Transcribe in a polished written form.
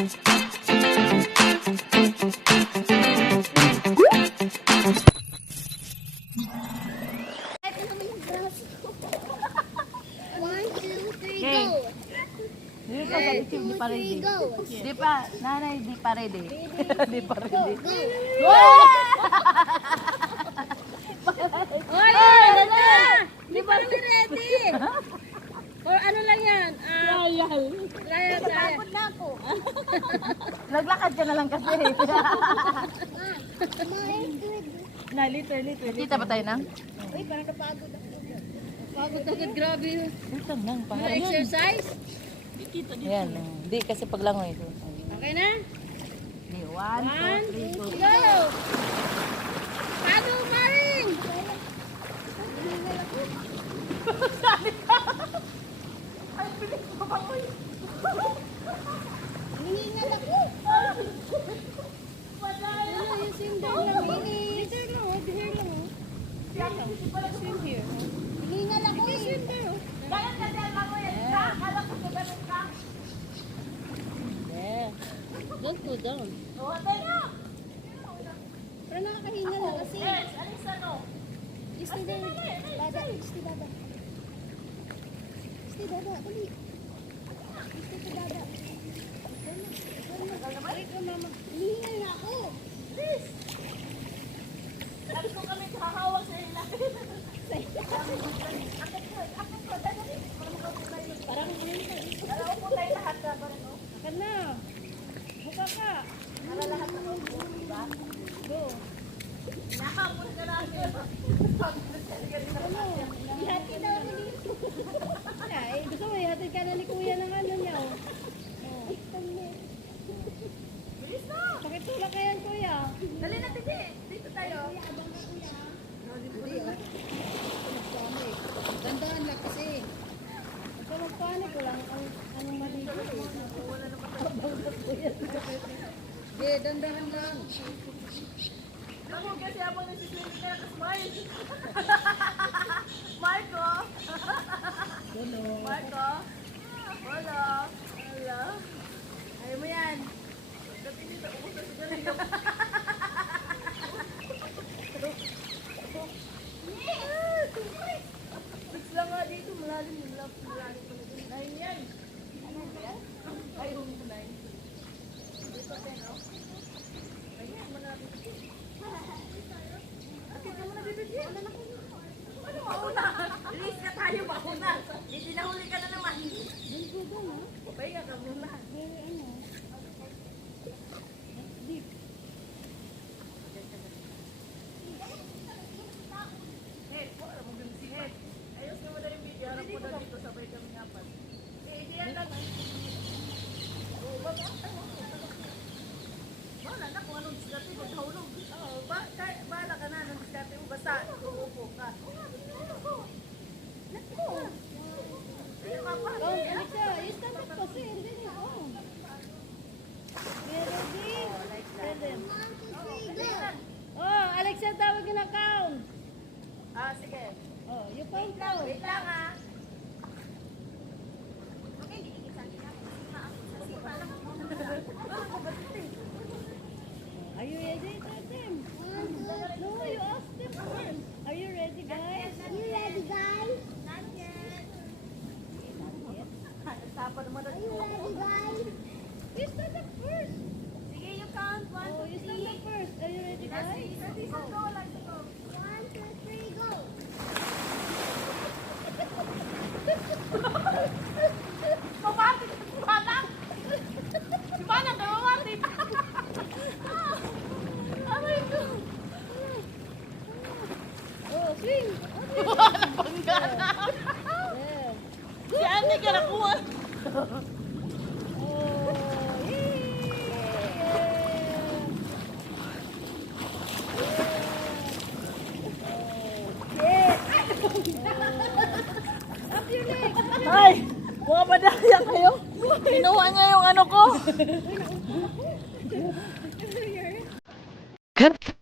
Di pa ready. Di pa, nanay, di pa ready. Di pa ready. Oy, di pa rin ready. Or ano lang yan? Trial. Napagod na ako. Naglakad ka na lang kasi. Na, liter. Kita ba tayo nang? Uy, parang napagod ako. Pagod, grabe yun. Ito nang, Ano, exercise? Ayan, hindi kasi paglangoy. Okay na? Hindi, 1, 2, 3, go. Go! Paano, Maring? Ay, bilis mo ba ko? Hiningal ako. Wala yung sinder lang. Liter lang, here lang. Swim here. Hiningal ako eh. Sinder, oh. Ganyan kasi ang langoy. Akala ko sa ganun ka. Yeah. Don't go down. O, atay na. Pero nakakahingal na kasi. Yes, alis ano? Stay there. Dada. Stay dada. Stay dada. Dali. Stay to dada. Wait ka mama. Hiningal na ako. Please. Sabi ko kami kakawag sa nila. Parang Para upo tayo lahat na. akan na. Buka ka. Para lahat na upo, diba? Go. Nakapun ka na. Ano? Ihati daw ako dito. Ay, gusto mo ihatid ka na ni kuya ng ano niya. Oh. Bilis na. Pakitulak ka yan kuya. Dali na, Titi. Dito tayo. Dandahan lang kasi. Ito magpanik ko lang anong maligo. Wala naman tayo. Okay, dandahan lang. Ako kasi habang nagsisimik na smile. Marco. Marco. Wala. Wala. Ayaw mo yan. Dati nito, ubos na siguro yung... Bits lang nga dito, malalim yung love. Malalim ko na dito. 9 yan. Ano ba yan? Ay, home ko 9. Dito, 10, no? Ayan, malapit. Ate, mo na bibigyan. Ano mauna? Release ka tayo mauna. Hindi nahuli ka na naman. Papahinga ka muna. Head, wala mo ganun si Head. Ayos na mo na rin video. Harap mo na dito, sabay kami apat. Hindi yan lang. Oo, baga. Wala na kung anong diskarte mo, nahulog. Oo, bahala ka na anong diskarte mo, basta uupo ka. Ayun ka pa. Oh, Alexa, you stand up kasi. And then you go. Ready? Seven. Oh, Alexa, tawag ka na count. Ah, sige. Oh, you count now. Wait lang ah. Are you ready? Tell them. No, you ask them first. Are you ready, guys? Not yet. Tapa naman na You stand up first. Sige, you count. 1, Oh, you stand up first. Are you ready, guys? Go, let's go. Mamati! Manang! Si Manang, kaya mamati! Aray ko! Oh, swing. Nabangga na! Yeah. Si Andy ka nakuha! Oh, Ay! Mga madaya kayo! Kinuha niya yung ano ko! yeah.